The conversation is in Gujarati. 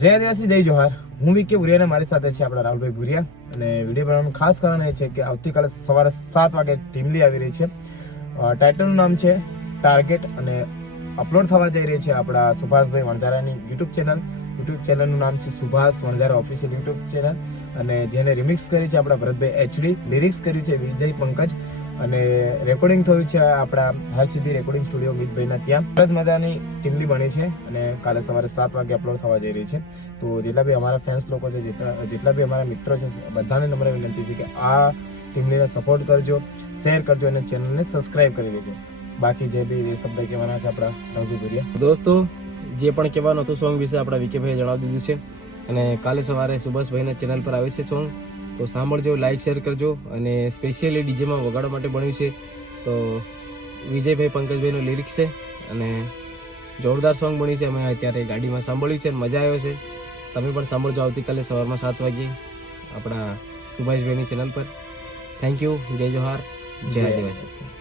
જય આદિવાસી જય જોહાર. હું વિકે ભુરિયા અને મારી સાથે છે આપણા રાહુલભાઈ ભુરિયા. અને વિડીયો બનાવવાનું ખાસ કારણ એ છે કે આવતીકાલે સવારે 7 વાગે ટીમલી આવી રહી છે. ટાઇટલનું નામ છે ટાર્ગેટ અને અપલોડ થવા જઈ રહી છે આપણા સુભાષભાઈ વણઝારાની યુટ્યુબ ચેનલનું નામ છે Subhash Vanzara official YouTube channel. અને જેને રિમિક્સ કરી છે આપણા ભરતભાઈ એચડી, લિરિક્સ કર્યું છે વિજય પંકજ અને રેકોર્ડિંગ થયું છે આપણા હરસિદ્ધિ રેકોર્ડિંગ સ્ટુડિયો મિતભાઈના ત્યાં. સરસ મજાની ટીમલી બની છે અને કાલે સવારે 7 વાગે અપલોડ થવા જઈ રહી છે. તો જેટલા બી અમારા ફેન્સ લોકો છે, જેટલા બી અમારા મિત્રો છે, બધાને નમ્ર વિનંતી છે કે આ ટીમલીને સપોર્ટ કરજો, શેર કરજો અને ચેનલને સબસ્ક્રાઇબ કરી દેજો. બાકી જે બી એ શબ્દ કહેવાના છે આપણા રાહુલભાઈ ભુરિયા. દોસ્તો, જે પણ કહેવાનું હતું સોંગ વિશે આપણા વિકેભાઈએ જણાવી દીધું છે અને કાલે સવારે સુભાષભાઈના ચેનલ પર આવે છે સોંગ. તો સાંભળજો, લાઈક શેર કરજો. અને સ્પેશિયલી ડીજેમાં વગાડવા માટે બન્યું છે. તો વિજયભાઈ પંકજભાઈનું લિરિક્સ છે અને જોરદાર સોંગ બન્યું છે. અમે અત્યારે ગાડીમાં સાંભળ્યું છે, મજા આવ્યો છે. તમે પણ સાંભળજો આવતીકાલે સવારમાં 7 વાગે આપણા સુભાષભાઈની ચેનલ પર. Thank you. જય જોહાર, જય આદિવાસી.